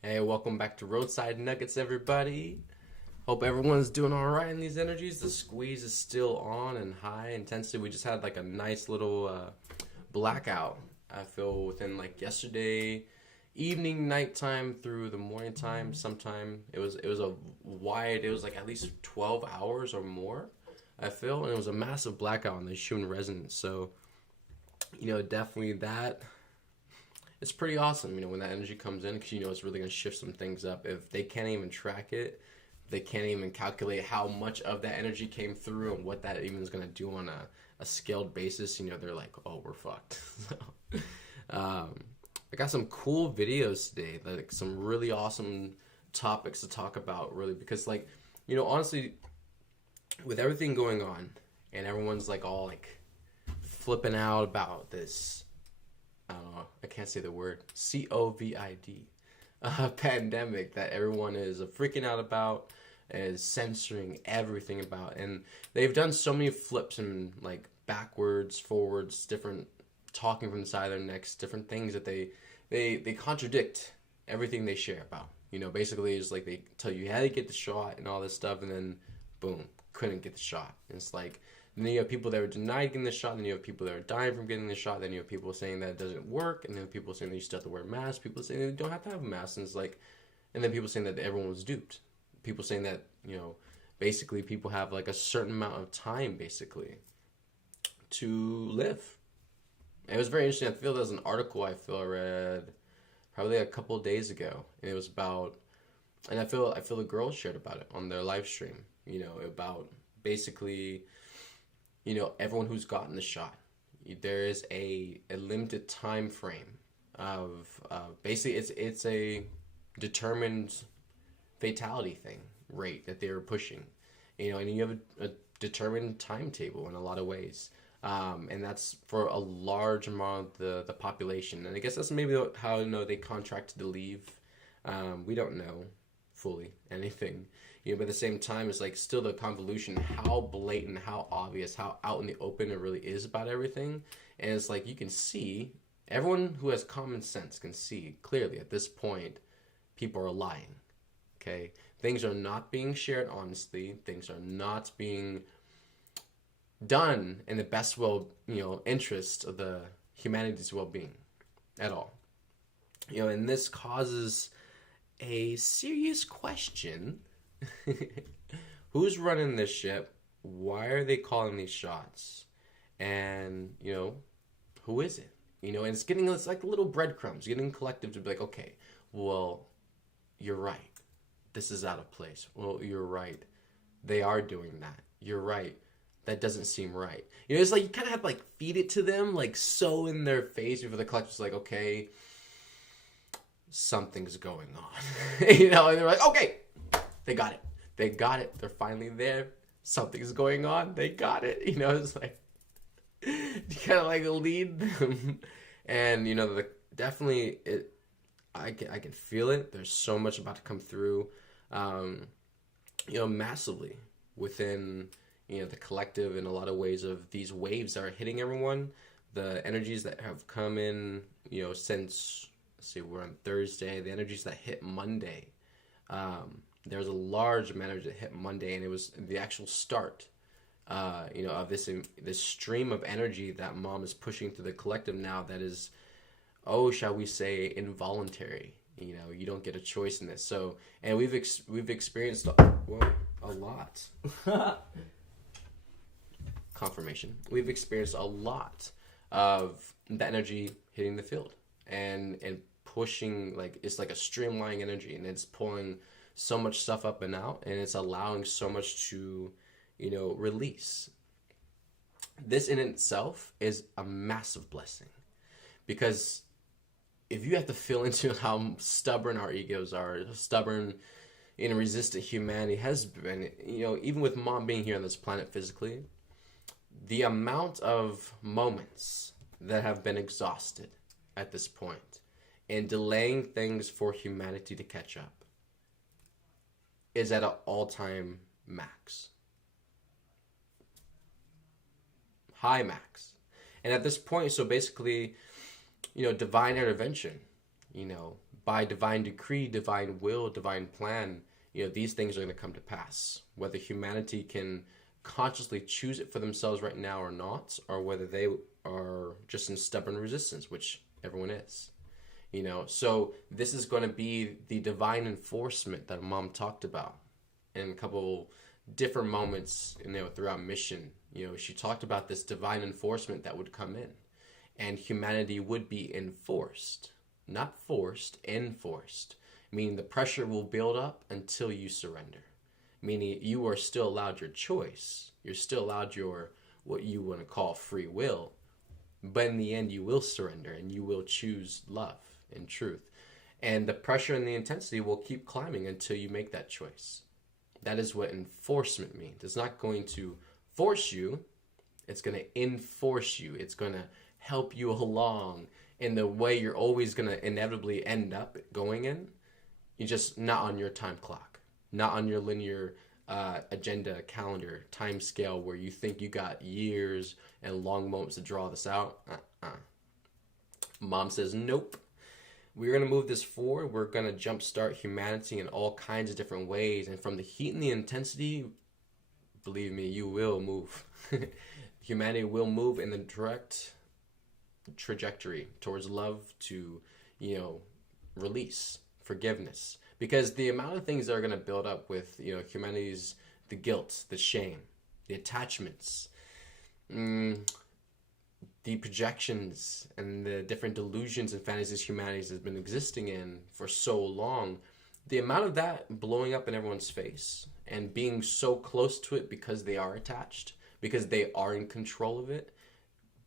Hey, welcome back to Roadside Nuggets, everybody. Hope everyone's doing all right in these energies. The squeeze is still on and high intensity. We just had like a nice little blackout. I feel within like yesterday evening, nighttime through the morning time. Sometime it was a wide. It was like at least 12 hours or more. I feel, and it was a massive blackout on the Schumann resonance. So definitely that it's pretty awesome, when that energy comes in, because it's really going to shift some things up. If they can't even track it, they can't even calculate how much of that energy came through and what that even is going to do on a scaled basis. They're like, oh, we're fucked. So, I got some cool videos today, like some really awesome topics to talk about, really, because, like, honestly, with everything going on, and everyone's like all like flipping out about this, I can't say the word, COVID, pandemic that everyone is freaking out about, is censoring everything about. And they've done so many flips and like backwards, forwards, different talking from the side of their necks, different things that they contradict everything they share about. Basically it's like they tell you how to get the shot and all this stuff, and then boom, couldn't get the shot. And it's like, and then you have people that were denied getting the shot. Then you have people that are dying from getting the shot. Then you have people saying that it doesn't work. And then people saying that you still have to wear a mask. People saying that you don't have to have a mask. And it's like, and then people saying that everyone was duped. People saying that, basically people have like a certain amount of time basically to live. And it was very interesting. I feel there's an article I read probably a couple of days ago. And it was about, and I feel the girls shared about it on their live stream, about basically, everyone who's gotten the shot, there is a limited time frame of basically it's a determined fatality thing rate that they're pushing, and you have a determined timetable in a lot of ways, and that's for a large amount of the population. And I guess that's maybe how they contracted to leave. We don't know fully anything. But at the same time, it's like still the convolution, how blatant, how obvious, how out in the open it really is about everything. And it's like you can see, everyone who has common sense can see clearly at this point, people are lying. Okay? Things are not being shared honestly. Things are not being done in the best interest of the humanity's well-being at all. And this causes a serious question. Who's running this ship? Why are they calling these shots? And who is it? And it's like little breadcrumbs getting collective to be like, okay, well, you're right, this is out of place. Well, you're right, they are doing that. You're right, that doesn't seem right. It's like you kind of have to like feed it to them, like so in their face before the collective's like, okay, something's going on. And they're like, okay, they got it. They got it. They're finally there. Something's going on. They got it. It's like you kind of like lead them, and definitely it. I can feel it. There's so much about to come through, massively within the collective in a lot of ways of these waves that are hitting everyone. The energies that have come in, since, let's see, we're on Thursday. The energies that hit Monday. There was a large amount that hit Monday, and it was the actual start, of this stream of energy that Mom is pushing through the collective now. That is, shall we say, involuntary. You don't get a choice in this. So, and we've experienced a lot. Confirmation. We've experienced a lot of the energy hitting the field and pushing, like it's like a streamlining energy, and it's pulling so much stuff up and out, and it's allowing so much to release. This in itself is a massive blessing, because if you have to feel into how stubborn our egos are, stubborn resistant humanity has been, even with Mom being here on this planet physically, the amount of moments that have been exhausted at this point and delaying things for humanity to catch up is at an all-time max. High max. And at this point, so basically, divine intervention, by divine decree, divine will, divine plan, these things are going to come to pass. Whether humanity can consciously choose it for themselves right now or not, or whether they are just in stubborn resistance, which everyone is. So this is going to be the divine enforcement that Mom talked about in a couple different moments, throughout mission. She talked about this divine enforcement that would come in, and humanity would be enforced, not forced, enforced, meaning the pressure will build up until you surrender, meaning you are still allowed your choice. You're still allowed your, what you want to call free will, but in the end you will surrender and you will choose love and truth. And the pressure and the intensity will keep climbing until you make that choice. That is what enforcement means. It's not going to force you. It's going to enforce you. It's going to help you along in the way you're always going to inevitably end up going in. You're just not on your time clock, not on your linear agenda, calendar, time scale where you think you got years and long moments to draw this out. Mom says, nope. We're going to move this forward. We're going to jumpstart humanity in all kinds of different ways. And from the heat and the intensity, believe me, you will move. Humanity will move in the direct trajectory towards love, to, release, forgiveness. Because the amount of things that are going to build up with, humanity's, the guilt, the shame, the attachments, the projections and the different delusions and fantasies humanity has been existing in for so long, the amount of that blowing up in everyone's face and being so close to it because they are attached, because they are in control of it,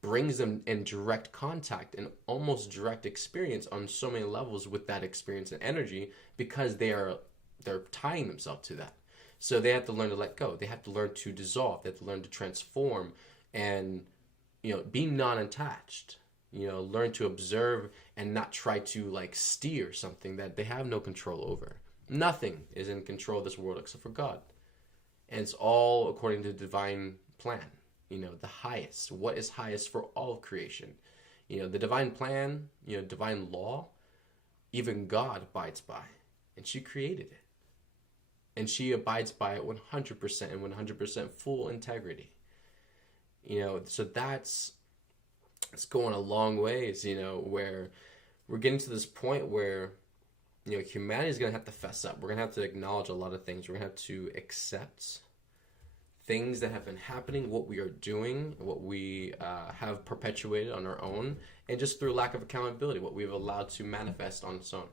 brings them in direct contact and almost direct experience on so many levels with that experience and energy, because they're tying themselves to that. So they have to learn to let go. They have to learn to dissolve. They have to learn to transform and be non-attached, learn to observe and not try to steer something that they have no control over. Nothing is in control of this world except for God. And it's all according to the divine plan, the highest, what is highest for all of creation. The divine plan, divine law, even God abides by, and she created it. And she abides by it 100% and 100% full integrity. So it's going a long ways, where we're getting to this point where, humanity is going to have to fess up. We're going to have to acknowledge a lot of things. We're going to have to accept things that have been happening, what we are doing, what we have perpetuated on our own, and just through lack of accountability, what we've allowed to manifest on its own.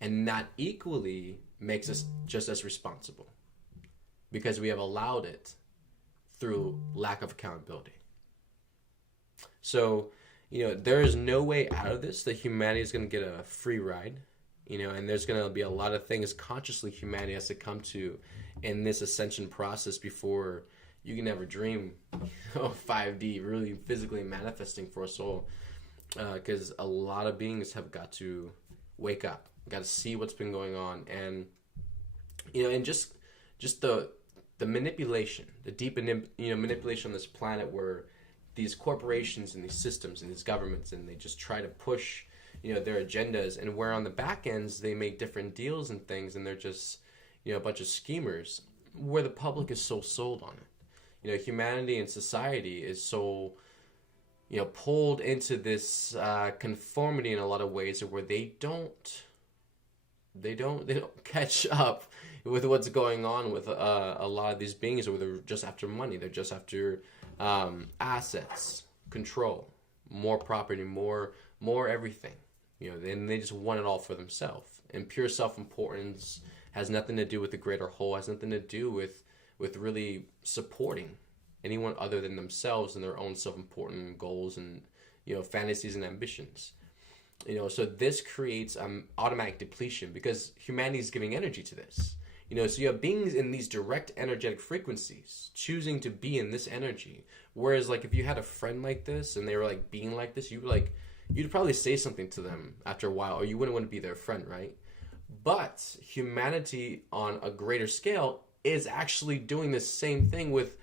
And that equally makes us just as responsible, because we have allowed it through lack of accountability. So, there is no way out of this that humanity is going to get a free ride, and there's going to be a lot of things consciously humanity has to come to in this ascension process before you can ever dream of 5D really physically manifesting for us all. Because a lot of beings have got to wake up, got to see what's been going on, and, and just the manipulation, the deep manipulation on this planet, where these corporations and these systems and these governments, and they just try to push their agendas, and where on the back ends they make different deals and things, and they're just a bunch of schemers, where the public is so sold on it. Humanity and society is so pulled into this conformity in a lot of ways, where they don't catch up with what's going on with a lot of these beings, where they're just after money. They're just after assets, control, more property, more everything. And they just want it all for themselves. And pure self-importance has nothing to do with the greater whole, has nothing to do with really supporting anyone other than themselves and their own self-important goals and fantasies and ambitions. So this creates automatic depletion, because humanity is giving energy to this. So you have beings in these direct energetic frequencies choosing to be in this energy. Whereas if you had a friend like this and they were being like this, you'd probably say something to them after a while, or you wouldn't want to be their friend, right? But humanity on a greater scale is actually doing the same thing with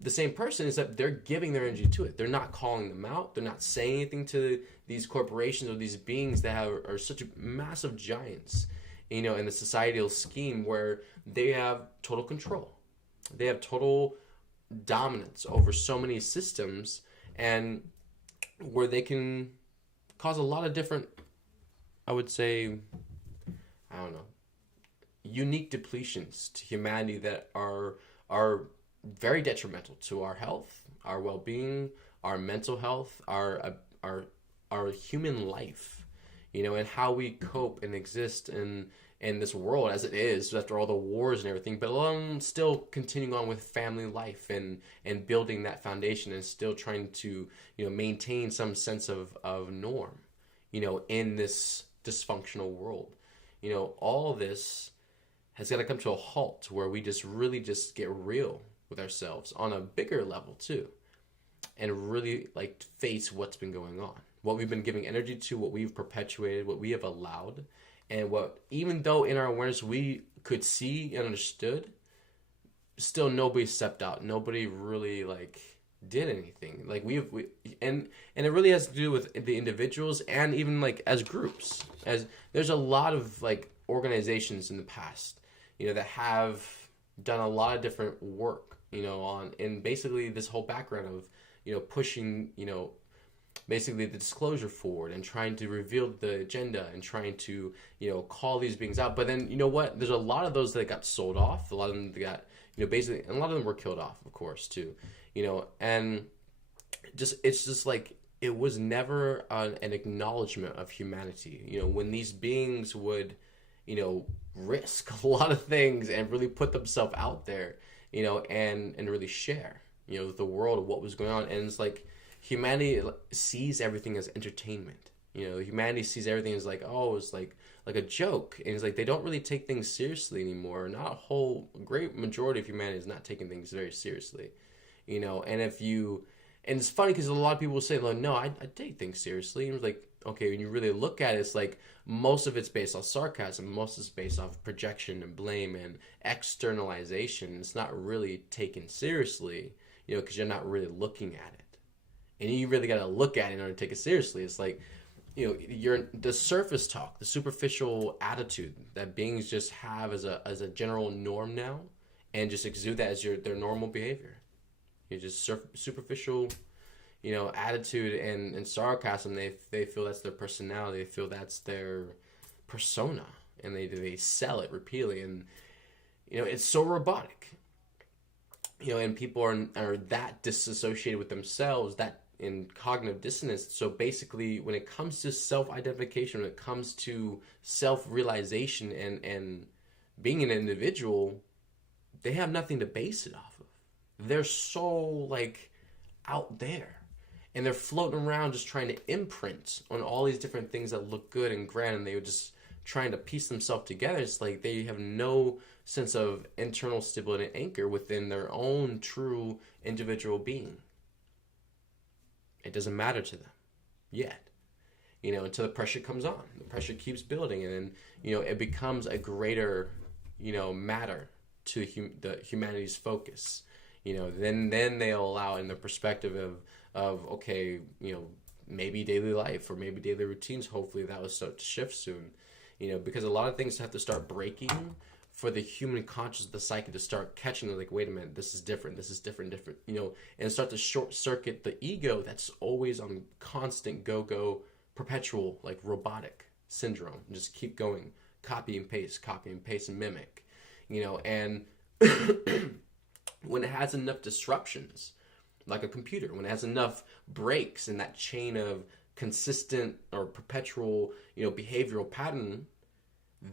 the same person is that they're giving their energy to it. They're not calling them out. They're not saying anything to these corporations or these beings that are such massive giants, you know, in the societal scheme where they have total control. They have total dominance over so many systems, and where they can cause a lot of different, I would say, I don't know, unique depletions to humanity that are very detrimental to our health, our well-being, our mental health, our human life, you know, and how we cope and exist in this world as it is after all the wars and everything, but still continuing on with family life and building that foundation and still trying to, you know, maintain some sense of norm, you know, in this dysfunctional world. You know, all this has got to come to a halt where we just really just get real with ourselves on a bigger level too, and really like face what's been going on, what we've been giving energy to, what we've perpetuated, what we have allowed, and what, even though in our awareness we could see and understood, still nobody stepped out, nobody really like did anything. Like we and it really has to do with the individuals and even like as groups, as there's a lot of like organizations in the past, you know, that have done a lot of different work, you know, on in basically this whole background of, you know, pushing, you know, basically the disclosure forward and trying to reveal the agenda and trying to, you know, call these beings out. But then, you know what, there's a lot of those that got sold off, a lot of them that got, you know, basically, and a lot of them were killed off, of course, too, you know, and just, it's just like, it was never an acknowledgement of humanity, you know, when these beings would, you know, risk a lot of things and really put themselves out there, you know, and really share, you know, the world of what was going on. And it's like humanity sees everything as entertainment, you know, humanity sees everything as like, oh, it's like a joke. And it's like they don't really take things seriously anymore. Not a whole great majority of humanity is not taking things very seriously, you know. And it's funny because a lot of people will say, like, no, I take things seriously. And it's like, okay, when you really look at it, it's like most of it's based off sarcasm, most is based off projection and blame and externalization. It's not really taken seriously, you know, because you're not really looking at it. And you really got to look at it in order to take it seriously. It's like, you know, the surface talk, the superficial attitude that beings just have as a general norm now, and just exude that as their normal behavior. You're just superficial, you know, attitude and sarcasm. They feel that's their personality. They feel that's their persona, and they sell it repeatedly. And you know, it's so robotic. You know, and people are that disassociated with themselves, that in cognitive dissonance. So basically, when it comes to self-identification, when it comes to self-realization and being an individual, they have nothing to base it off of. They're so like out there. And they're floating around just trying to imprint on all these different things that look good and grand, and they were just trying to piece themselves together. It's like they have no sense of internal stability and anchor within their own true individual being. It doesn't matter to them yet, you know, until the pressure comes on. The pressure keeps building, and then, you know, it becomes a greater, you know, matter to the humanity's focus. You know, then they'll allow in the perspective of okay, you know, maybe daily life or maybe daily routines. Hopefully that will start to shift soon, you know, because a lot of things have to start breaking for the human conscious, the psyche, to start catching, like, wait a minute, this is different, you know, and start to short circuit the ego that's always on constant go, perpetual, like, robotic syndrome. Just keep going, copy and paste and mimic, you know. And when it has enough disruptions, like a computer, when it has enough breaks in that chain of consistent or perpetual, you know, behavioral pattern,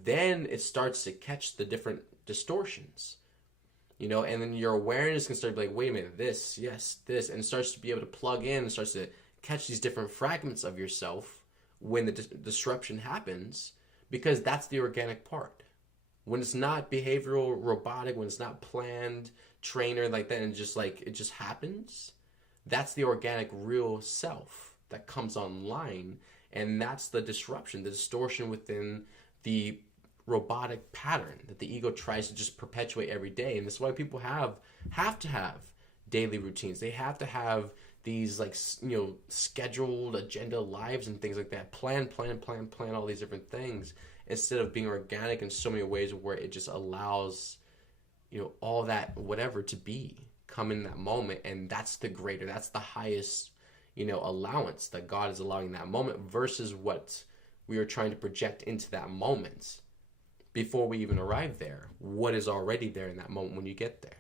then it starts to catch the different distortions, you know, and then your awareness can start to be like, wait a minute, this, yes, this, and it starts to be able to plug in and starts to catch these different fragments of yourself when the disruption happens, because that's the organic part. When it's not behavioral, robotic, when it's not planned, trainer, like that, and just like, it just happens, that's the organic, real self that comes online, and that's the disruption, the distortion within the robotic pattern that the ego tries to just perpetuate every day. And that's why people have to have daily routines. They have to have these like scheduled agenda lives and things like that. Plan all these different things instead of being organic in so many ways where it just allows all that whatever to come in that moment. And that's the highest allowance that God is allowing in that moment versus what we are trying to project into that moment before we even arrive there. What is already there in that moment when you get there?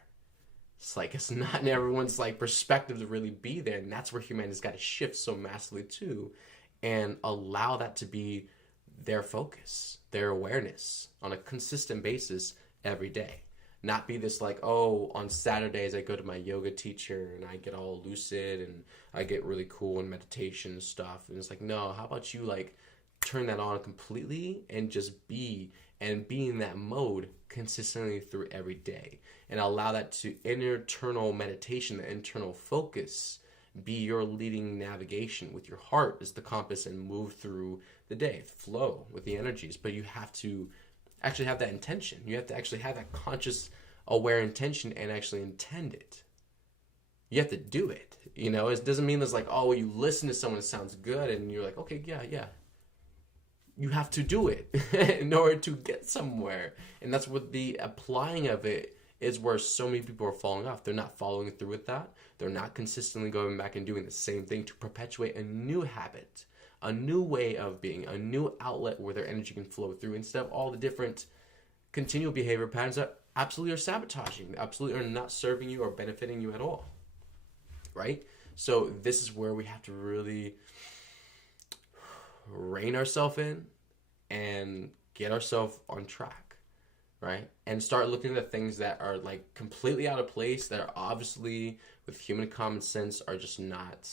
It's like it's not in everyone's like perspective to really be there, and that's where humanity's got to shift so massively too, and allow that to be their focus, their awareness on a consistent basis every day. Not be this like, oh, on Saturdays I go to my yoga teacher and I get all lucid and I get really cool in meditation and stuff. And it's like, no, how about you like turn that on completely and just be in that mode consistently through every day, and allow that to internal meditation, the internal focus, be your leading navigation with your heart as the compass and move through the day, flow with the energies. But you have to actually have that intention. You have to actually have that conscious, aware intention and actually intend it. You have to do it. It doesn't mean there's like, oh, you listen to someone that sounds good and you're like, okay, yeah. You have to do it in order to get somewhere. And that's what the applying of it is, where so many people are falling off. They're not following through with that. They're not consistently going back and doing the same thing to perpetuate a new habit, a new way of being, a new outlet where their energy can flow through, instead of all the different continual behavior patterns that absolutely are sabotaging, absolutely are not serving you or benefiting you at all. Right? So this is where we have to really rein ourselves in and get ourselves on track, right? And start looking at things that are like completely out of place, that are obviously with human common sense are just not,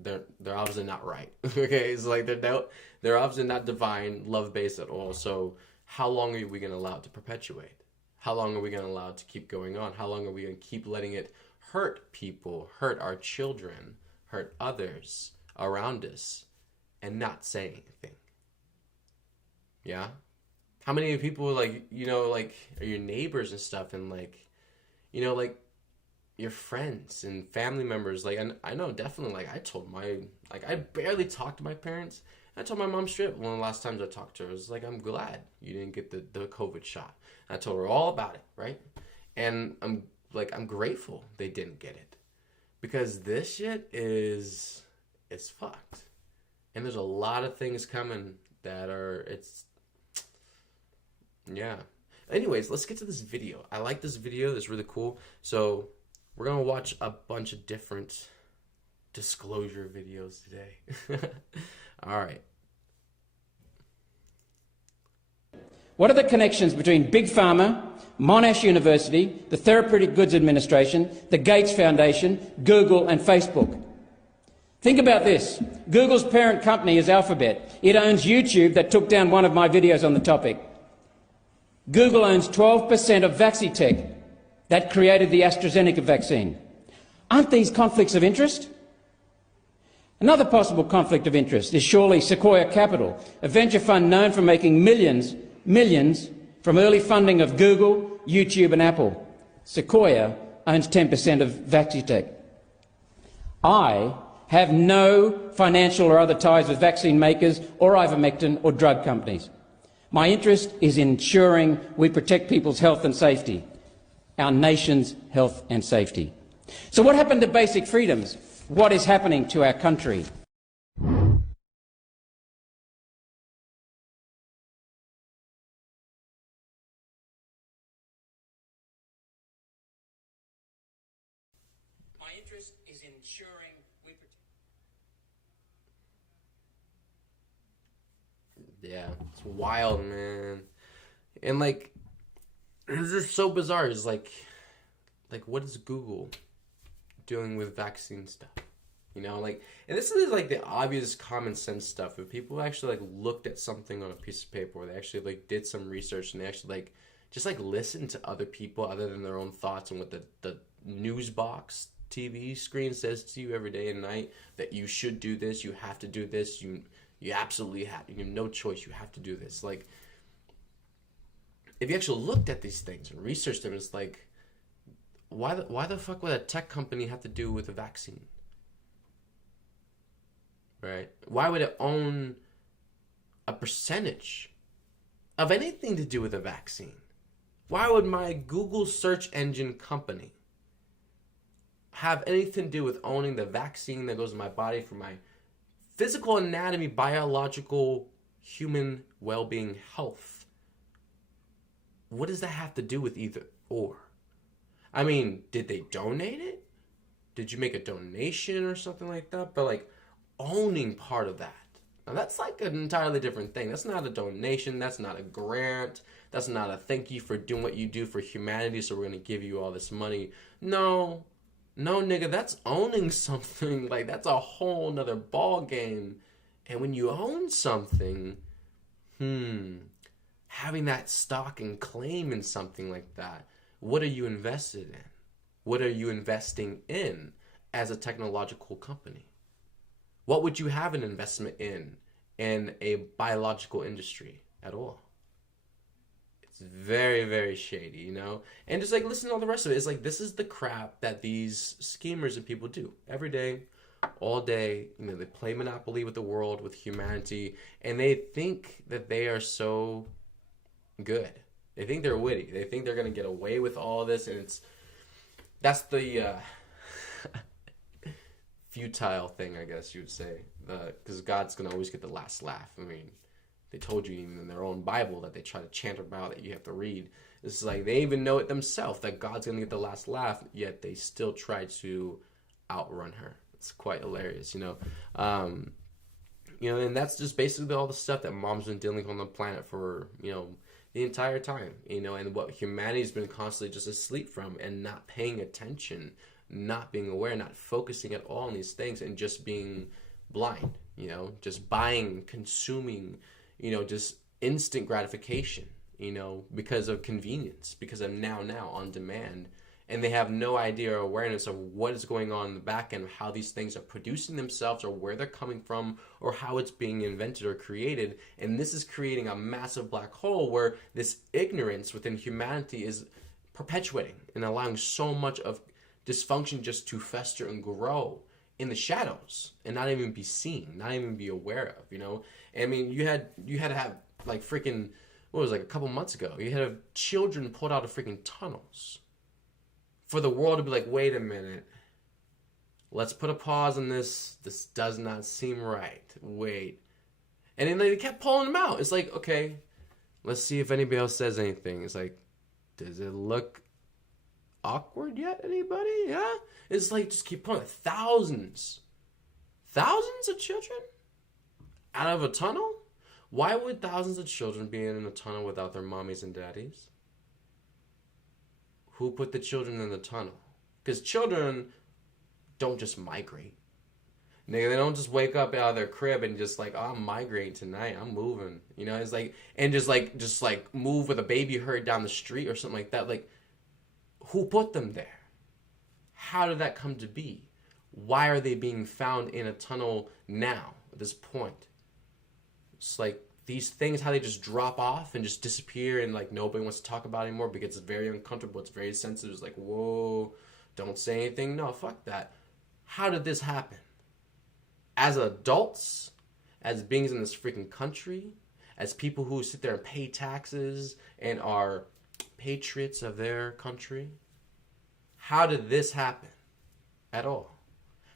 they're obviously not right. Okay, it's like they're obviously not divine, love-based at all. So how long are we going to allow it to perpetuate? How long are we going to allow it to keep going on? How long are we going to keep letting it hurt people, hurt our children, hurt others around us, and not say anything? Yeah? How many people like, are your neighbors and stuff, and like, like your friends and family members, like, and I know definitely, like, I barely talk to my parents. I told my mom straight one of the last times I talked to her, I was like, I'm glad you didn't get the COVID shot. And I told her all about it, right? And I'm grateful they didn't get it, because this shit is fucked. And there's a lot of things coming that yeah. Anyways, let's get to this video. I like this video. It's really cool. So we're going to watch a bunch of different disclosure videos today. All right. What are the connections between Big Pharma, Monash University, the Therapeutic Goods Administration, the Gates Foundation, Google and Facebook? Think about this. Google's parent company is Alphabet. It owns YouTube, that took down one of my videos on the topic. Google owns 12% of Vaccitech, that created the AstraZeneca vaccine. Aren't these conflicts of interest? Another possible conflict of interest is surely Sequoia Capital, a venture fund known for making millions from early funding of Google, YouTube and Apple. Sequoia owns 10% of Vaccitech. I have no financial or other ties with vaccine makers or ivermectin or drug companies. My interest is in ensuring we protect people's health and safety, our nation's health and safety. So what happened to basic freedoms? What is happening to our country? My interest is in ensuring we protect. Yeah, it's wild, man. And like, this is so bizarre. It's like what is Google doing with vaccine stuff? And this is like the obvious common sense stuff. If people actually like looked at something on a piece of paper, or they actually like did some research, and they actually like just like listened to other people other than their own thoughts, and what the news box TV screen says to you every day and night, that you should do this, you have to do this, you absolutely have, you have no choice, you have to do this. Like, if you actually looked at these things and researched them, it's like, why the fuck would a tech company have to do with a vaccine? Right? Why would it own a percentage of anything to do with a vaccine? Why would my Google search engine company have anything to do with owning the vaccine that goes in my body for my physical anatomy, biological, human well-being, health? What does that have to do with either or? I mean, did they donate it? Did you make a donation or something like that? But like owning part of that. Now that's like an entirely different thing. That's not a donation. That's not a grant. That's not a thank you for doing what you do for humanity, so we're going to give you all this money. No, nigga, that's owning something. Like, that's a whole nother ball game. And when you own something, having that stock and claim in something like that, what are you invested in? What are you investing in as a technological company? What would you have an investment in a biological industry at all? It's very, very shady, you know? And just like listen to all the rest of it. It's like, this is the crap that these schemers and people do every day, all day. You know, they play Monopoly with the world, with humanity, and they think that they are so good. They think they're witty. They think they're going to get away with all this, and that's the futile thing, I guess you would say, because God's going to always get the last laugh. I mean, they told you even in their own Bible that they try to chant about that you have to read. It's like they even know it themselves that God's going to get the last laugh, yet they still try to outrun her. It's quite hilarious, you know. And that's just basically all the stuff that mom's been dealing with on the planet for, you know, the entire time, you know, and what humanity's been constantly just asleep from and not paying attention, not being aware, not focusing at all on these things, and just being blind, you know, just buying, consuming, you know, just instant gratification, you know, because of convenience, because of now on demand. And they have no idea or awareness of what is going on in the back end, how these things are producing themselves, or where they're coming from, or how it's being invented or created. And this is creating a massive black hole where this ignorance within humanity is perpetuating and allowing so much of dysfunction just to fester and grow in the shadows and not even be seen, not even be aware of, you know? I mean, you had to have like freaking, what was it, like a couple months ago, you had to have children pulled out of freaking tunnels for the world to be like, wait a minute, let's put a pause on this. This does not seem right. Wait. And then they kept pulling them out. It's like, okay, let's see if anybody else says anything. It's like, does it look awkward yet, anybody? Yeah? It's like, just keep pulling thousands of children out of a tunnel? Why would thousands of children be in a tunnel without their mommies and daddies? Who put the children in the tunnel? Because children don't just migrate. They don't just wake up out of their crib and just like, oh, I'm migrating tonight. I'm moving. You know, it's like, and just like move with a baby herd down the street or something like that. Like, who put them there? How did that come to be? Why are they being found in a tunnel now at this point? It's like these things, how they just drop off and just disappear and like nobody wants to talk about it anymore because it's very uncomfortable. It's very sensitive. It's like, whoa, don't say anything. No, fuck that. How did this happen? As adults, as beings in this freaking country, as people who sit there and pay taxes and are patriots of their country, how did this happen at all?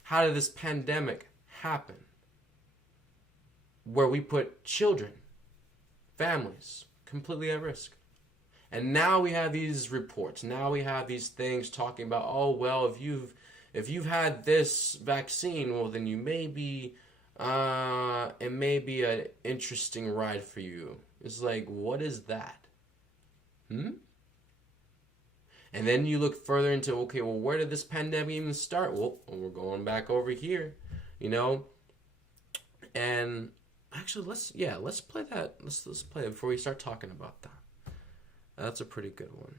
How did this pandemic happen? Where we put children, families, completely at risk. And now we have these reports. Now we have these things talking about, oh, well, if you've had this vaccine, well, then you may be, it may be an interesting ride for you. It's like, what is that? And then you look further into, okay, well, where did this pandemic even start? Well, we're going back over here, you know? And actually, let's play that. Let's play it before we start talking about that. That's a pretty good one.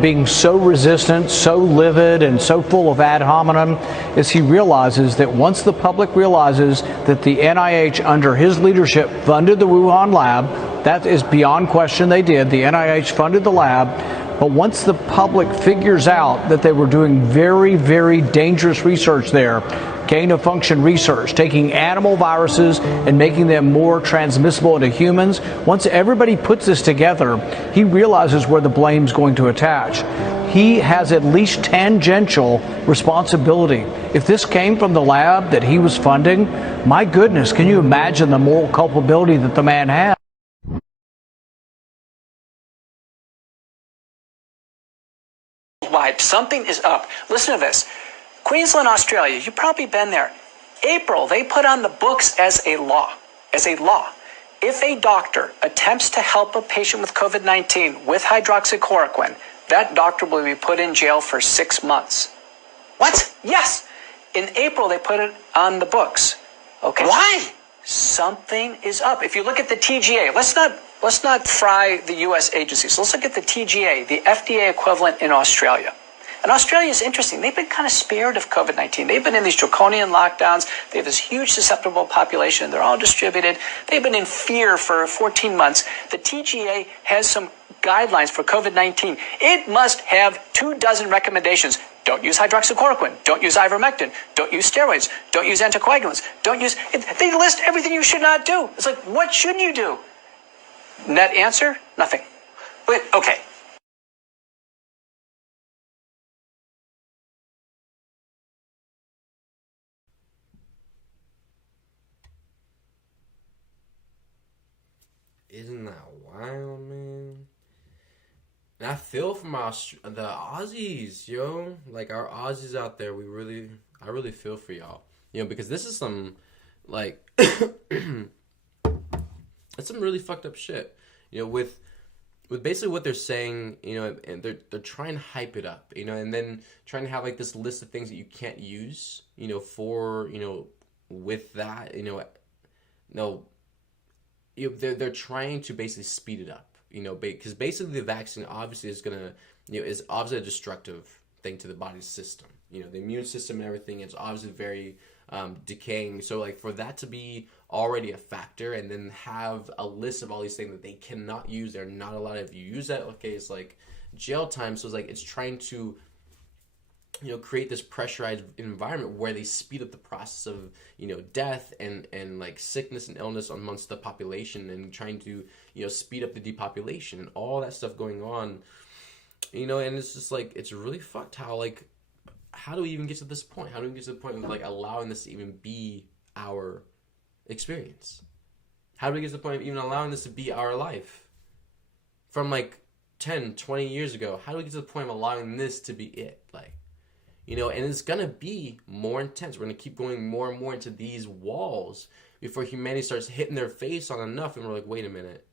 Being so resistant, so livid, and so full of ad hominem is he realizes that once the public realizes that the NIH under his leadership funded the Wuhan lab, that is beyond question they did. The NIH funded the lab. But once the public figures out that they were doing very, very dangerous research there, gain-of-function research, taking animal viruses and making them more transmissible into humans, once everybody puts this together, he realizes where the blame's going to attach. He has at least tangential responsibility. If this came from the lab that he was funding, my goodness, can you imagine the moral culpability that the man had? Something is up. Listen to this. Queensland, Australia, you've probably been there. April, they put on the books as a law. If a doctor attempts to help a patient with COVID-19 with hydroxychloroquine, that doctor will be put in jail for 6 months. What? Yes. In April, they put it on the books. Okay. Why? Something is up. If you look at the TGA, let's not fry the U.S. agencies. Let's look at the TGA, the FDA equivalent in Australia. And Australia is interesting. They've been kind of spared of COVID-19. They've been in these draconian lockdowns. They have this huge susceptible population. They're all distributed. They've been in fear for 14 months. The TGA has some guidelines for COVID-19. It must have 24 recommendations. Don't use hydroxychloroquine. Don't use ivermectin. Don't use steroids. Don't use anticoagulants. They list everything you should not do. It's like, what should you do? Net answer? Nothing. But, okay. Isn't that wild, man? And I feel for the Aussies, yo. Like, our Aussies out there, I really feel for y'all. You know, because this is some, like, it's some really fucked up shit. You know, with basically what they're saying, you know, and they're trying to hype it up, you know, and then trying to have, like, this list of things that you can't use, you know, for, you know, with that, you know, they're trying to basically speed it up, you know, because basically the vaccine obviously is is obviously a destructive thing to the body's system. You know, the immune system and everything, it's obviously very decaying. So, like, for that to be already a factor and then have a list of all these things that they cannot use, they're not allowed, if you use that, okay, it's like jail time. So it's like, it's trying to, you know, create this pressurized environment where they speed up the process of, you know, death and like sickness and illness amongst the population, and trying to, you know, speed up the depopulation and all that stuff going on, you know. And it's just like, it's really fucked how do we even get to this point? How do we get to the point of, like, allowing this to even be our experience? How do we get to the point of even allowing this to be our life? From, like, 10, 20 years ago, how do we get to the point of allowing this to be it? Like, you know, and it's going to be more intense. We're going to keep going more and more into these walls before humanity starts hitting their face on enough, and we're like, wait a minute,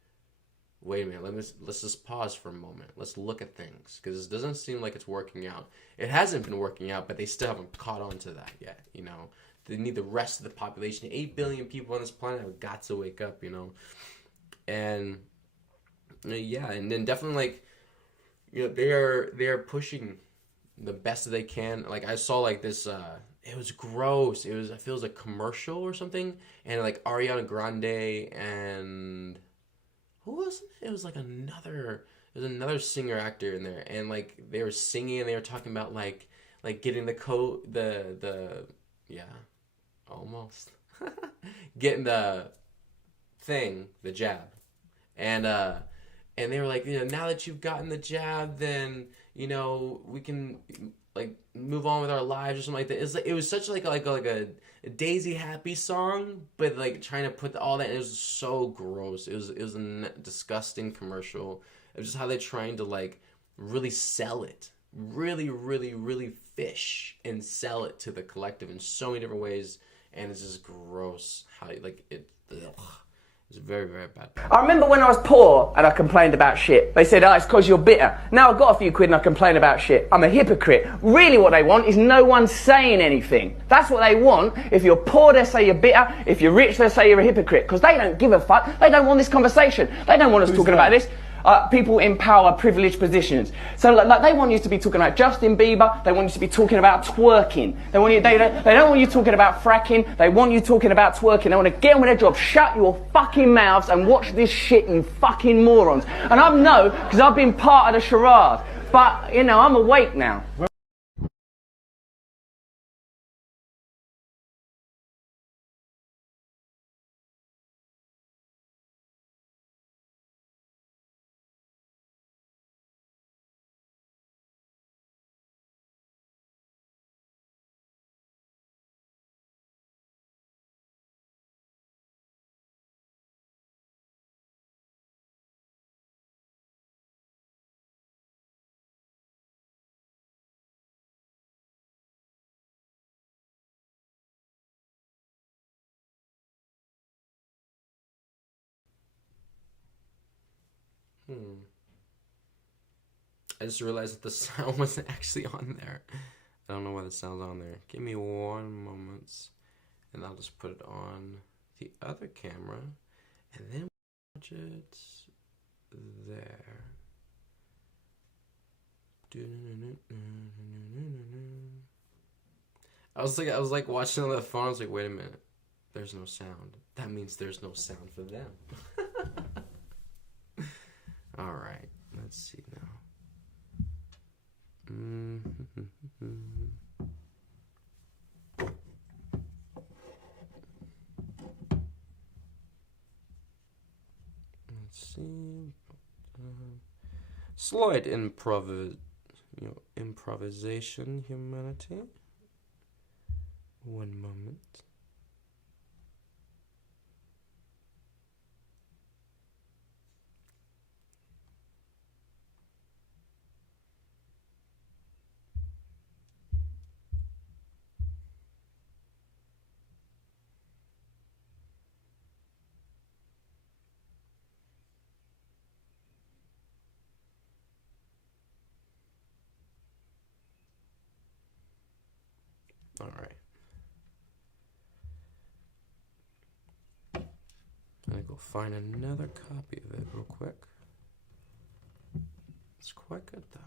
let's just pause for a moment. Let's look at things, because it doesn't seem like it's working out. It hasn't been working out, but they still haven't caught on to that yet, you know. They need the rest of the population. 8 billion people on this planet have got to wake up, you know. And, yeah, and then definitely, like, you know, they are pushing the best that they can. Like, I saw, like, this, it was gross. I feel it was a commercial or something, and, like, Ariana Grande and... who was it? It was like another singer actor in there, and like they were singing and they were talking about like getting the getting the thing, the jab, and they were like, you know, now that you've gotten the jab, then, you know, we can, like, move on with our lives or something like that. It was such like a Daisy Happy song, but, like, trying to put all that. It was so gross. It was a disgusting commercial. It was just how they're trying to, like, really sell it, really, really, really fish and sell it to the collective in so many different ways, and it's just gross. How, like, it. Ugh. It's very, very bad. I remember when I was poor and I complained about shit. They said, oh, it's because you're bitter. Now I've got a few quid and I complain about shit. I'm a hypocrite. Really what they want is no one saying anything. That's what they want. If you're poor, they say you're bitter. If you're rich, they say you're a hypocrite. Because they don't give a fuck. They don't want this conversation. They don't want us talking about this. People in power, privileged positions. So like they want you to be talking about Justin Bieber. They want you to be talking about twerking. They don't want you talking about fracking. They want you talking about twerking. They want to get on with their job. Shut your fucking mouths and watch this shit, you fucking morons. And I know, because I've been part of the charade. But, you know, I'm awake now. I just realized that the sound wasn't actually on there. I don't know why the sound's on there. Give me 1 moment, and I'll just put it on the other camera, and then watch it there. I was like watching on the phone. I was like, wait a minute, there's no sound. That means there's no sound for them. All right, let's see now. Let's see. Slight improvisation, humanity. 1 moment. All right. I'm gonna go find another copy of it real quick. It's quite good though.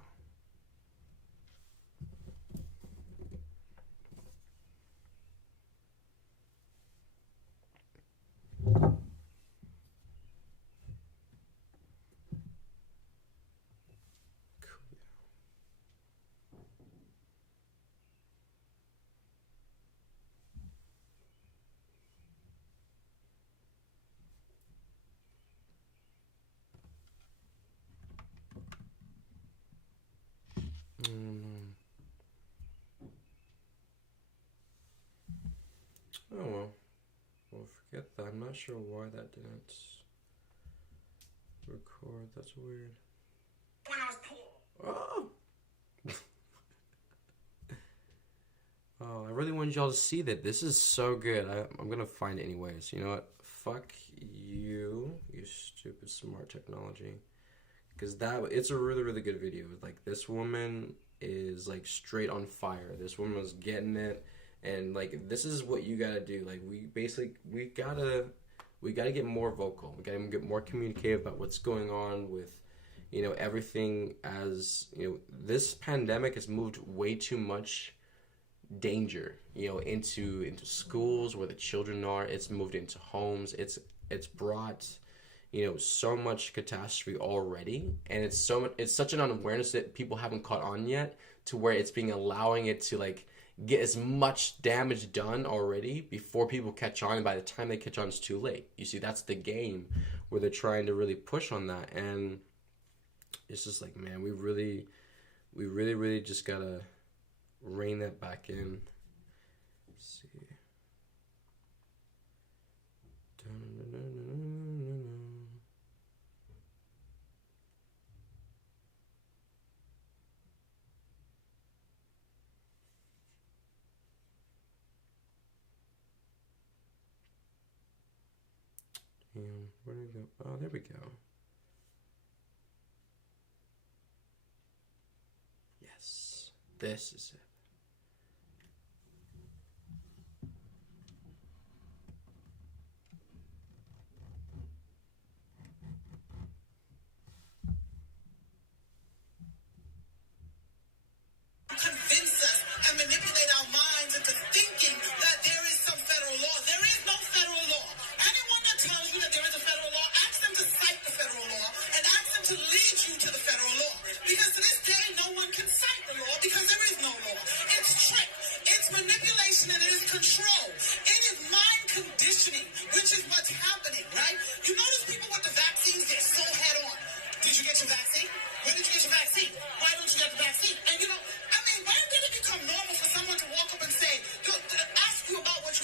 Oh well. Well, forget that. I'm not sure why that didn't record. That's weird. When I was poor. Oh! Oh, I really wanted y'all to see that. This is so good. I'm gonna find it anyways. You know what? Fuck you, you stupid smart technology. Because it's a really, really good video. Like, this woman is, like, straight on fire. This woman was getting it. And, like, this is what you gotta do. Like, we gotta get more vocal. We gotta get more communicative about what's going on with, you know, everything. As, you know, this pandemic has moved way too much danger, you know, into schools where the children are. It's moved into homes. It's brought, you know, so much catastrophe already, and it's such an unawareness that people haven't caught on yet, to where it's being allowing it to, like, get as much damage done already before people catch on, and by the time they catch on, it's too late. You see, that's the game where they're trying to really push on that, and it's just like, man, we really just gotta rein that back in. Let's see. And where did it go? Oh, there we go. Yes, this is it. Convince us and manipulate our minds into thinking that there is some federal law. There is no federal law. Anyone that tells you that there is a federal law, ask them to cite the federal law and ask them to lead you to the federal law. Because to this day, no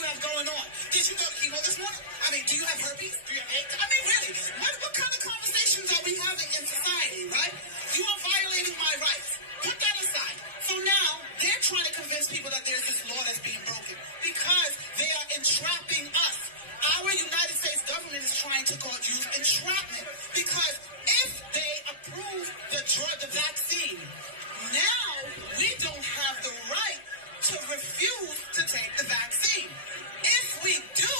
you have going on? Did you go, you know this one? I mean, do you have herpes? Do you have AIDS? I mean, really, what kind of conversations are we having in society, right? You are violating my rights. Put that aside. So now, they're trying to convince people that there's this law that's being broken because they are entrapping us. Our United States government is trying to use entrapment because if they approve the vaccine, now we don't have the right to refuse to take the vaccine. If we do,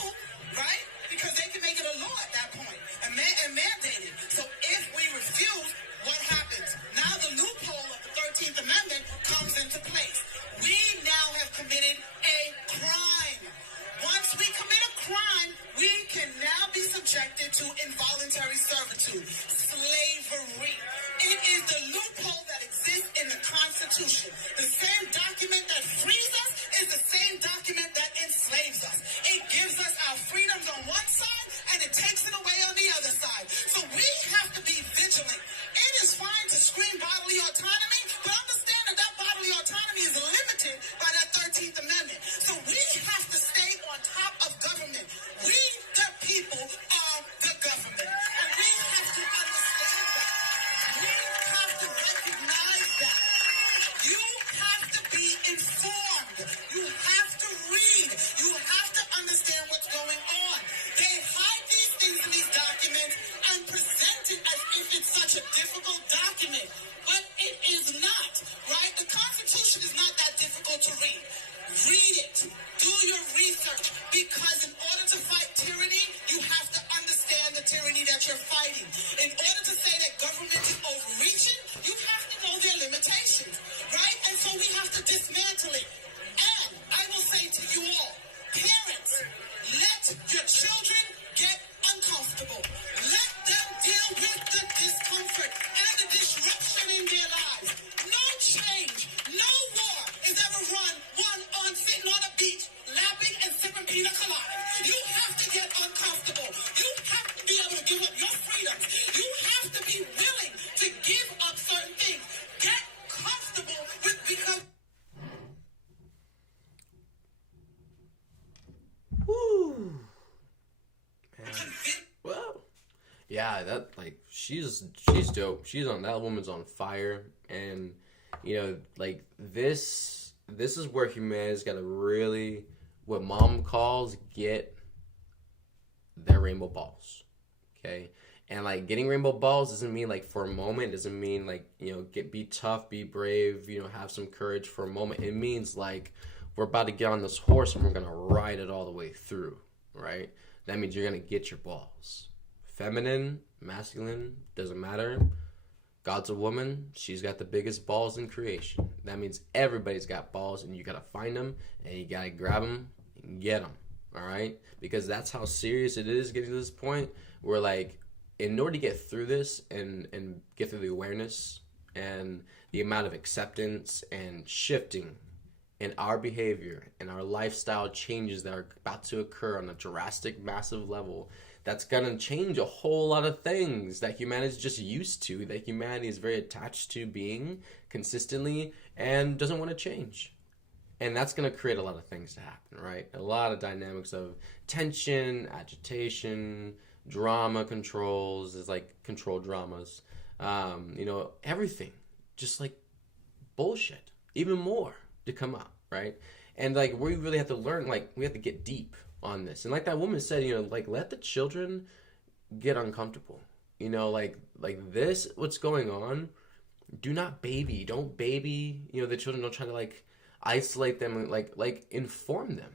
right, because they can make it a law at that point and mandate it. So if we refuse, what happens? Now the loophole of the 13th Amendment comes into place. We now have committed a crime. Once we commit a crime, we can now be subjected to involuntary servitude, slavery. It is the loophole that exists in the Constitution. The same document that frees us is the same document that enslaves us. It gives us our freedoms on one side and it takes it away on the other side. So we have to be vigilant. It is fine to scream bodily autonomy, but understand that that bodily autonomy is limited by that 13th Amendment. So we have to stay on top of government. We, the people, are the government. And we have to understand that. We have to recognize that. You have to be informed. You have to read. You have to understand what's going on. They hide these things in these documents and present it as if it's such a difficult document. But it is not, right? The Constitution is not that difficult to read. Read it. Do your research. Because in order to fight tyranny, you have to understand the tyranny that you're fighting. In order to say that government is overreaching, you have to know their limitations, right? And so we have to dismantle it. And I will say to you all, parents, let your children get uncomfortable. Let them deal with the discomfort and the disruption in their lives. No change, no war is ever won on sitting on a beach, lapping and sipping pina colada. You have to get uncomfortable. You have to be able to give up your freedoms. You have to be willing to give up certain things. Get comfortable with because. Woo. Man. Well, yeah, that like she's dope. She's on that woman's on fire, and you know, like this is where humanity's got to really, what mom calls, get their rainbow balls. Okay, and like getting rainbow balls doesn't mean like for a moment. Doesn't mean like, you know, be tough, be brave, you know, have some courage for a moment. It means like we're about to get on this horse and we're gonna ride it all the way through, right? That means you're gonna get your balls. Feminine, masculine, doesn't matter. God's a woman, she's got the biggest balls in creation. That means everybody's got balls, and you gotta find them, and you gotta grab them and get them, all right? Because that's how serious it is getting to this point where, like, in order to get through this and get through the awareness and the amount of acceptance and shifting in our behavior and our lifestyle changes that are about to occur on a drastic, massive level, that's going to change a whole lot of things that humanity is just used to, that humanity is very attached to being consistently and doesn't want to change. And that's going to create a lot of things to happen, right? A lot of dynamics of tension, agitation, drama controls, is like control dramas, you know, everything. Just like bullshit, even more to come out, right? And like we really have to learn, like we have to get deep on this. And like that woman said, you know, like let the children get uncomfortable. You know, like this, what's going on, don't baby, you know, the children. Don't try to like isolate them, like inform them,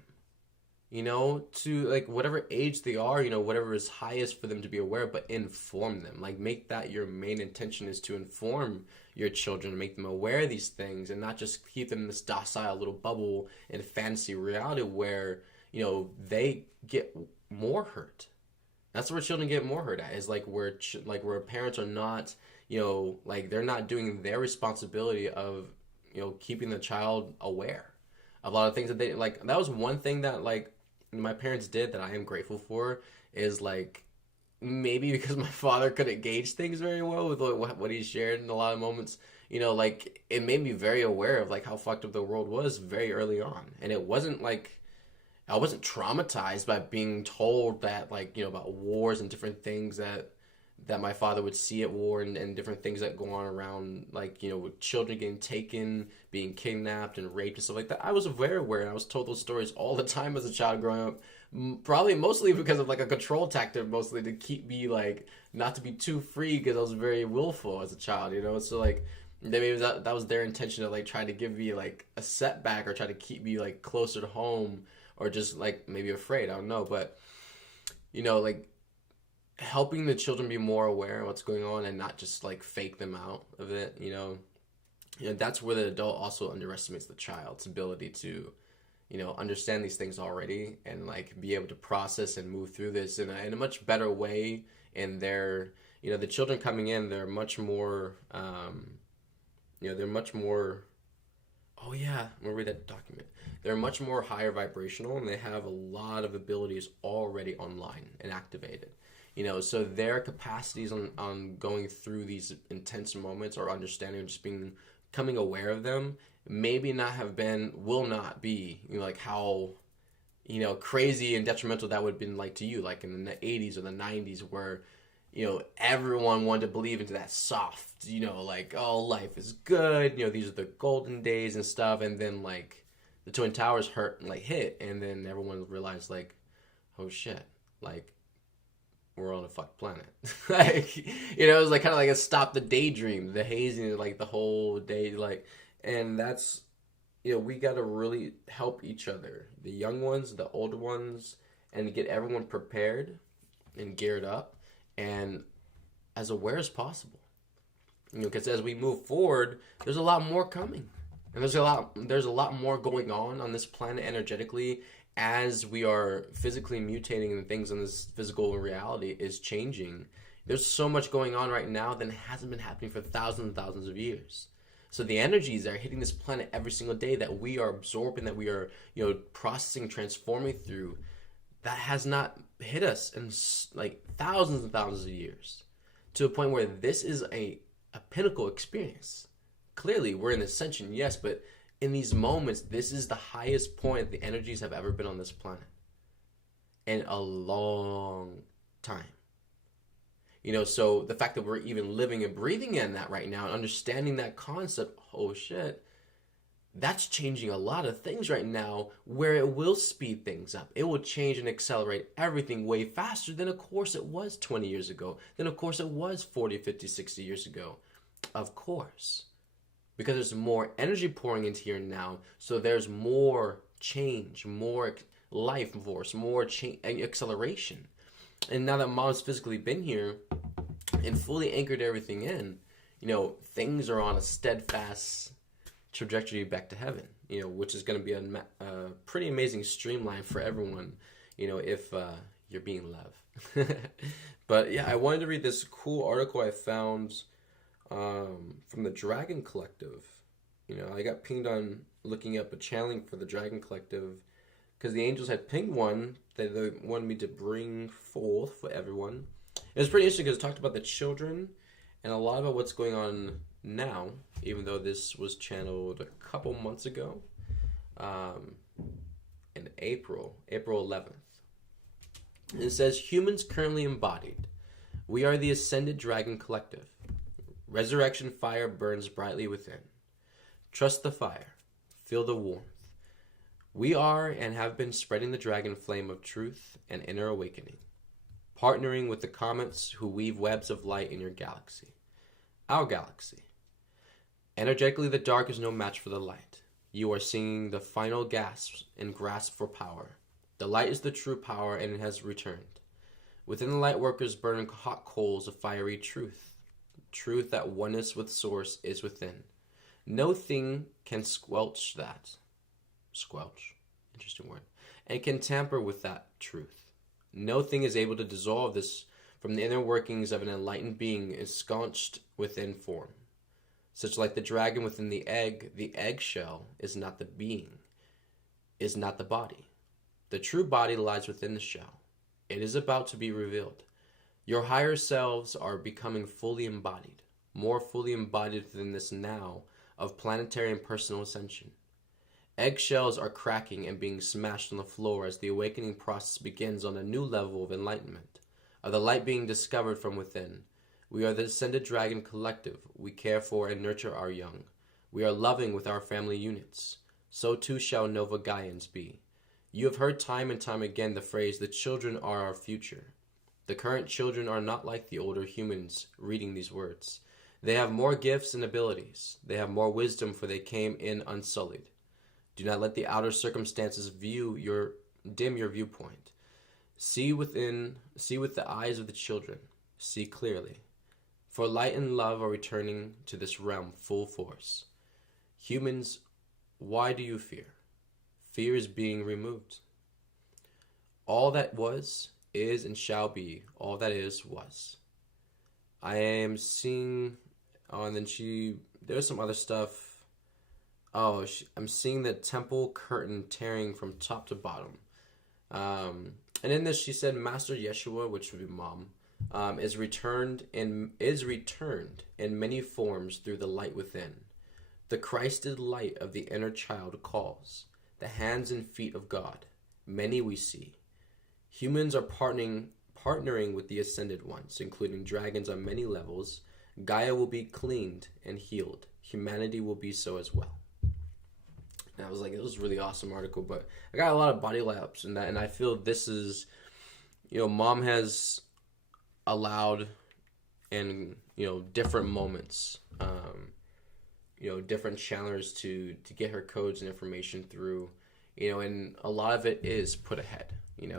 you know, to like whatever age they are, you know, whatever is highest for them to be aware, but inform them. Like make that your main intention, is to inform your children, to make them aware of these things, and not just keep them in this docile little bubble in fantasy reality where, you know, they get more hurt. That's where children get more hurt at, is like where parents are not, you know, like they're not doing their responsibility of, you know, keeping the child aware of a lot of things that they like. That was one thing that like my parents did that I am grateful for, is like, maybe because my father couldn't gauge things very well with what he shared in a lot of moments, you know, like it made me very aware of like how fucked up the world was very early on. And it wasn't like, I wasn't traumatized by being told that, like, you know, about wars and different things that my father would see at war, and different things that go on around, like, you know, with children getting taken, being kidnapped and raped and stuff like that. I was very aware, and I was told those stories all the time as a child growing up. Probably mostly because of like a control tactic, mostly to keep me like not to be too free, because I was very willful as a child, you know. So like maybe that was their intention to like try to give me like a setback, or try to keep me like closer to home, or just like maybe afraid. I don't know, but you know, like helping the children be more aware of what's going on and not just like fake them out of it, you know. That's where the adult also underestimates the child's ability to, you know, understand these things already, and like be able to process and move through this in a much better way. And they're, you know, the children coming in, they're much more, you know, they're much more, oh yeah, I'm gonna read that document. They're much more higher vibrational, and they have a lot of abilities already online and activated. You know, so their capacities on going through these intense moments, or understanding, or just becoming aware of them, maybe not have been, will not be, you know, like how, you know, crazy and detrimental that would have been like to you, like in the 80s or the 90s, where, you know, everyone wanted to believe into that soft, you know, like, oh, life is good, you know, these are the golden days and stuff. And then like the Twin Towers hit, and then everyone realized like, oh shit, like we're on a fucked planet. Like, you know, it was like kind of like a stop the daydream, the hazing, like the whole day, like. And that's, you know, we got to really help each other, the young ones, the older ones, and get everyone prepared and geared up and as aware as possible. You know, because as we move forward, there's a lot more coming, and there's a lot more going on this planet energetically, as we are physically mutating, and things in this physical reality is changing. There's so much going on right now that hasn't been happening for thousands and thousands of years. So the energies that are hitting this planet every single day, that we are absorbing, that we are, you know, processing, transforming through, that has not hit us in like thousands and thousands of years, to a point where this is a pinnacle experience. Clearly, we're in ascension, yes, but in these moments, this is the highest point the energies have ever been on this planet in a long time. You know, so the fact that we're even living and breathing in that right now, and understanding that concept, oh shit, that's changing a lot of things right now, where it will speed things up. It will change and accelerate everything way faster than, of course, it was 20 years ago. Than, of course, it was 40, 50, 60 years ago. Of course. Because there's more energy pouring into here now, so there's more change, more life force, more change, acceleration. And now that Mom's physically been here and fully anchored everything in, you know, things are on a steadfast trajectory back to heaven, you know, which is going to be a pretty amazing streamline for everyone, you know, if you're being loved. But yeah, I wanted to read this cool article I found from the Dragon Collective. You know, I got pinged on looking up a channeling for the Dragon Collective, because the angels had pinged one that they wanted me to bring forth for everyone. It was pretty interesting, because it talked about the children and a lot about what's going on now, even though this was channeled a couple months ago, in April 11th. And it says, humans currently embodied. We are the Ascended Dragon Collective. Resurrection fire burns brightly within. Trust the fire. Feel the warmth. We are and have been spreading the dragon flame of truth and inner awakening, partnering with the comets who weave webs of light in your galaxy, our galaxy. Energetically, the dark is no match for the light. You are seeing the final gasps and grasp for power. The light is the true power, and it has returned. Within the light workers burn hot coals of fiery truth. Truth that oneness with source is within. No thing can squelch that. Squelch, interesting word, and can tamper with that truth. No thing is able to dissolve this from the inner workings of an enlightened being ensconced within form. Such like the dragon within the eggshell is not the being, is not the body. The true body lies within the shell. It is about to be revealed. Your higher selves are becoming fully embodied, more fully embodied than this now of planetary and personal ascension. Eggshells are cracking and being smashed on the floor as the awakening process begins on a new level of enlightenment, of the light being discovered from within. We are the Ascended Dragon Collective. We care for and nurture our young. We are loving with our family units. So too shall Nova Gaians be. You have heard time and time again the phrase, the children are our future. The current children are not like the older humans reading these words. They have more gifts and abilities. They have more wisdom, for they came in unsullied. Do not let the outer circumstances dim your viewpoint. See with the eyes of the children. See clearly. For light and love are returning to this realm full force. Humans, why do you fear? Fear is being removed. All that was, is, and shall be, all that is, was. I am seeing, and then there's some other stuff. I'm seeing the temple curtain tearing from top to bottom. And in this, she said, Master Yeshua, which would be mom, is returned in many forms through the light within. The Christed light of the inner child calls, the hands and feet of God. Many we see. Humans are partnering with the ascended ones, including dragons on many levels. Gaia will be cleaned and healed. Humanity will be so as well. And I was like, it was a really awesome article, but I got a lot of body laps in that, and I feel this is, mom has allowed in, different moments, different channels to get her codes and information through, and a lot of it is put ahead,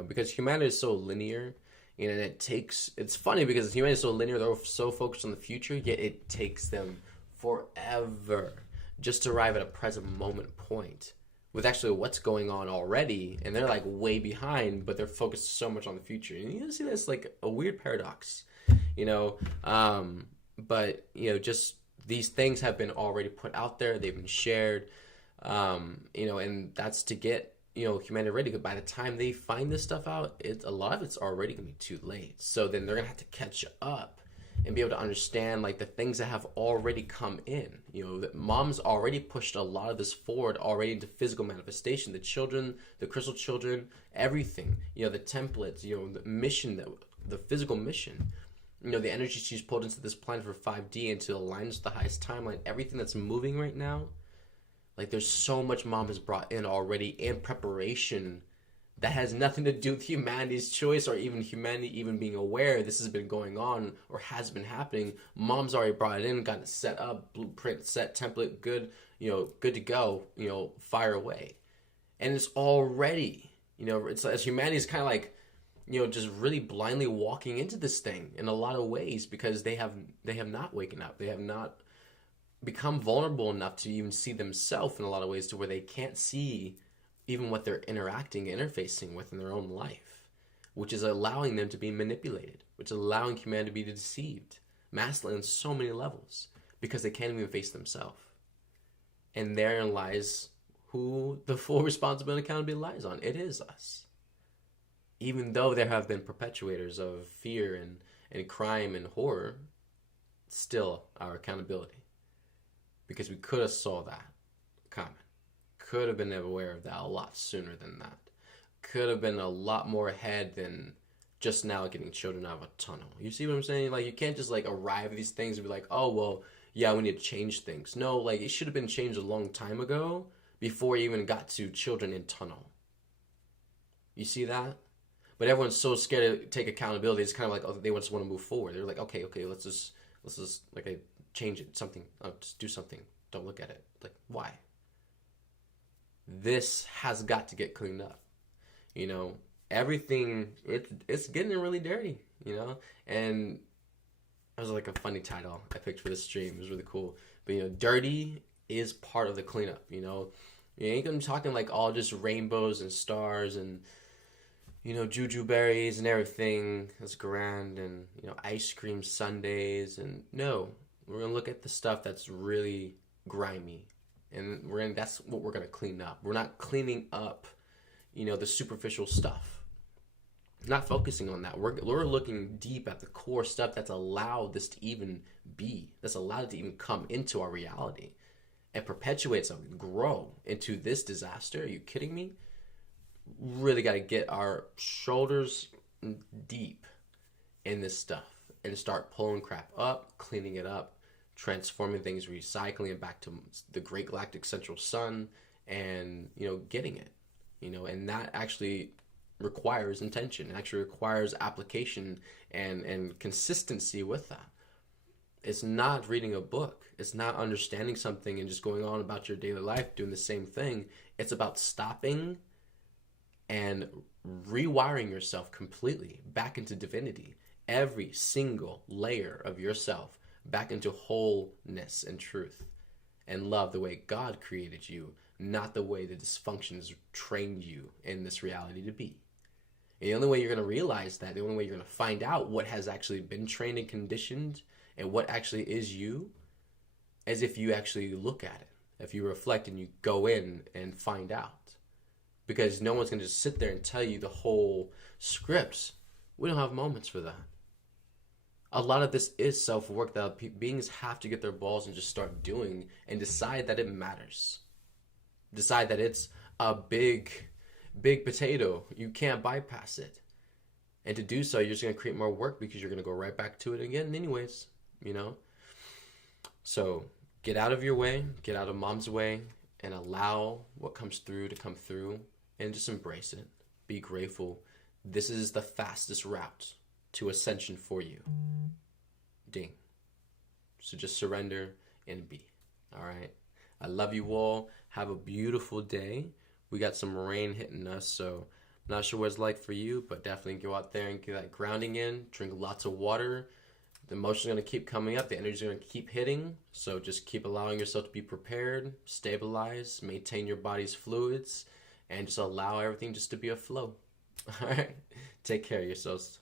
because humanity is so linear, and it's funny because humanity is so linear, they're so focused on the future, yet it takes them forever just to arrive at a present moment point with actually what's going on already, and they're like way behind, but they're focused so much on the future. And you see that's like a weird paradox, but just these things have been already put out there, they've been shared, and that's to get humanity ready, because by the time they find this stuff out, a lot of it's already gonna be too late. So then they're gonna have to catch up and be able to understand like the things that have already come in. That mom's already pushed a lot of this forward already into physical manifestation. The children, the crystal children, everything. The templates, the mission, the physical mission. The energy she's pulled into this planet for 5D and to align with the highest timeline. Everything that's moving right now, like there's so much mom has brought in already in preparation that has nothing to do with humanity's choice or even humanity even being aware this has been going on or has been happening. Mom's already brought it in, got it set up, blueprint, set, template, good, good to go, fire away. And it's already, it's as humanity is kind of like, just really blindly walking into this thing in a lot of ways because they have not waken up. They have not become vulnerable enough to even see themselves in a lot of ways to where they can't see even what they're interfacing with in their own life, which is allowing them to be manipulated, which is allowing humanity to be deceived, massively on so many levels, because they can't even face themselves. And therein lies who the full responsibility and accountability lies on. It is us. Even though there have been perpetuators of fear and crime and horror, still our accountability. Because we could have saw that coming. Could have been aware of that a lot sooner than that. Could have been a lot more ahead than just now getting children out of a tunnel. You see what I'm saying? Like, you can't just like arrive at these things and be like, oh, well, yeah, we need to change things. No, like it should have been changed a long time ago before you even got to children in tunnel. You see that? But everyone's so scared to take accountability. It's kind of like, oh, they just want to move forward. They're like, okay, let's just like change it, something, just do something. Don't look at it. Like, why? This has got to get cleaned up. Everything, it's getting really dirty, and that was like a funny title I picked for this stream. It was really cool. But, dirty is part of the cleanup, You ain't gonna be talking like all just rainbows and stars and, juju berries and everything that's grand and, ice cream sundaes. And no, we're gonna look at the stuff that's really grimy. And that's what we're going to clean up. We're not cleaning up, the superficial stuff. Not focusing on that. We're looking deep at the core stuff that's allowed this to even be. That's allowed it to even come into our reality. and perpetuate something, grow into this disaster. Are you kidding me? Really got to get our shoulders deep in this stuff and start pulling crap up, cleaning it up, transforming things, recycling it back to the great galactic central sun, and, you know, getting it, you know, and that actually requires intention. It actually requires application and consistency with that. It's not reading a book. It's not understanding something and just going on about your daily life doing the same thing. It's about stopping and rewiring yourself completely back into divinity. Every single layer of yourself back into wholeness and truth and love, the way God created you, not the way the dysfunctions trained you in this reality to be. And the only way you're going to realize that, the only way you're going to find out what has actually been trained and conditioned and what actually is you, is if you actually look at it, if you reflect and you go in and find out. Because no one's going to just sit there and tell you the whole script. We don't have moments for that. A lot of this is self-work that beings have to get their balls and just start doing and decide that it matters. Decide that it's a big potato. You can't bypass it. And to do so, you're just going to create more work because you're going to go right back to it again anyways, you know? So get out of your way, get out of mom's way, and allow what comes through to come through and just embrace it. Be grateful. This is the fastest route to ascension for you. Ding. So just surrender and be. All right. I love you all. Have a beautiful day. We got some rain hitting us, so I'm not sure what it's like for you, but definitely go out there and get that grounding in. Drink lots of water. The emotions are going to keep coming up. The energy is going to keep hitting. So just keep allowing yourself to be prepared, stabilize, maintain your body's fluids, and just allow everything just to be a flow. All right. Take care of yourselves.